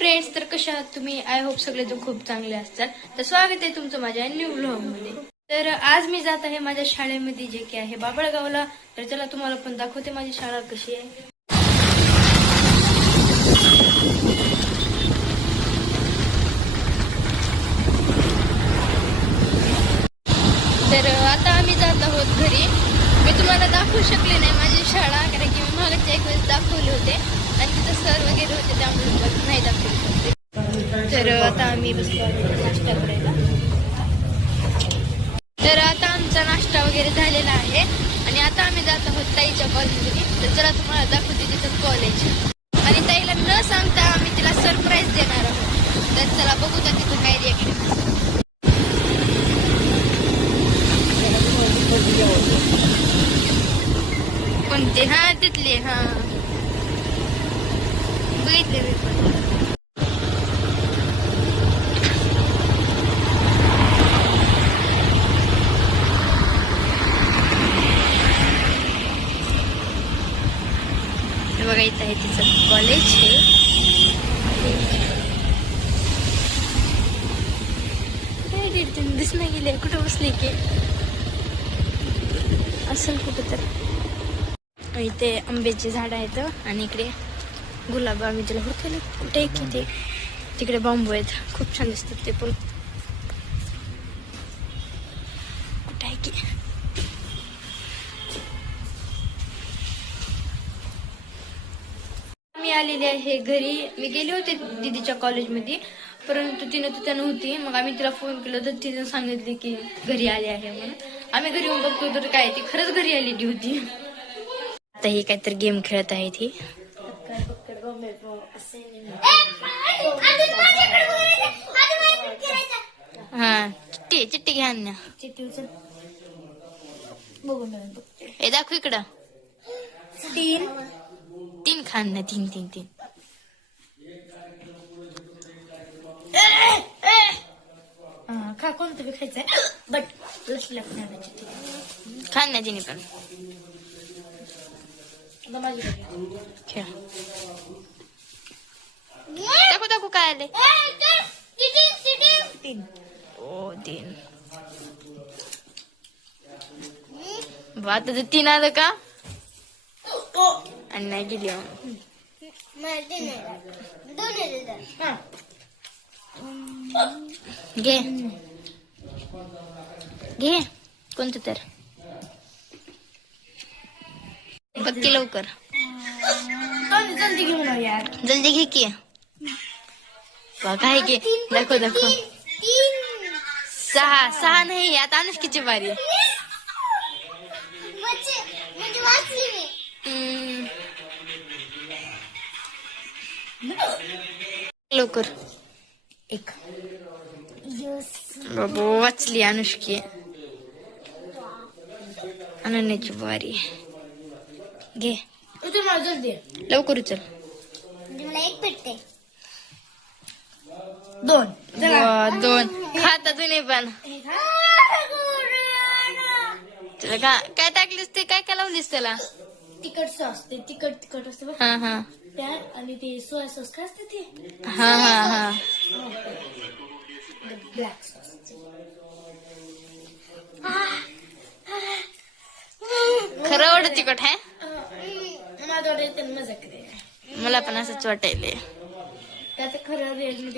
Friends तर कशा आहात तुम्ही? आय होप सगळे तुम खूप चांगले असतात. तर स्वागत आहे तुमचं माझ्या न्यू ब्लॉगमध्ये. तर आज मी जात आहे माझ्या शाळेमध्ये जे की आहे बाबळगावला. तर चला तुम्हाला पण दाखवते माझी शाळा कशी आहे. तर आता आम्ही जात आहोत घरी. मी तुम्हाला दाखवू शकले नाही माझी शाळा कारण की मी मागच्या एक वेळेस दाखवले होते. आणि तिथं सर वगैरे होते त्यामुळे नाही दाखवू शकते तर आता आम्ही बसलो नाश्ता करायला. तर आता आमचा नाश्ता वगैरे झालेला आहे. आणि आता आम्ही जात आहोत ताईच्या कॉलेजमध्ये तर चला तुम्हाला दाखवते तिथं कॉलेज आणि ताईला न सांगता आम्ही तिला सरप्राईज देणार आहोत. तर चला बघू तर तिथं काय रिॲक्शन कोणते? हा तिथले हा. बघितले मी पण. बघा इथं आहे तिचं कॉलेज हे. काय गेले कुठं बसले की? असेल कुठं तर इथे आंब्याची झाड आहेत आणि इकडे गुलाब आम्ही त्याला हुडकले कुठे की ते तिकडे बांबू आहेत. खूप छान दिसतात ते पण. कुठे आहे की. मी आलेली आहे घरी. मी गेले होते दीदीच्या कॉलेजमध्ये परंतु तिने तिथं नव्हती. मग आम्ही तिला फोन केला. तर तिने सांगितले की घरी आले आहे म्हणून. आम्ही घरी येऊन बघतो तर काय ती खरंच घरी आलेली होती. आता ही काहीतरी गेम खेळत आहे ती. हा चिट्टी चिट्टी घ्या ना. हे दाखव इकडं. तीन. तीन खान ना तीन तीन तीन. खा कोणतं बी खायचंय. बट लस लागणार खान ना तिने पण. खेळ. दाखव दाखव काय आले तीन ओ तीन बा आता ते तीन आलं का आणि नाही गेली मग. हा। घे घे कोणतं तर? पक्की लवकर। जल्दी जल्दी घेऊन आव यार? जल्दी घे की बा, काय घे दाखव दाखव सहा सहा नाही आता अनुष्कीची बारी आहे. लवकर एक बाबू वाचली अनुष्की अनन्याची बारी घे उचल लवकर उचल मला एक भेटते दोन. वा, दोन. खाता तुम्ही पण तुला का काय टाकलीस ते? काय काय लावलीस त्याला? तिखट सॉस ते तिखट तिखट असते बघ. हा हा. त्या आणि ते सोया सॉस काय असते ते? हा हा हा. ब्लॅक सॉस खरं तिखट आहे? माझ्या मज़ा मला पण असंच वाटायले त्याचं खरं रेल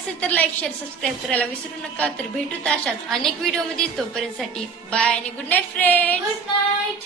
असेल तर लाईक शेअर सबस्क्राईब करायला विसरू नका. तर भेटूत अशाच अनेक व्हिडिओमध्ये. तोपर्यंत साठी बाय आणि good night friend good night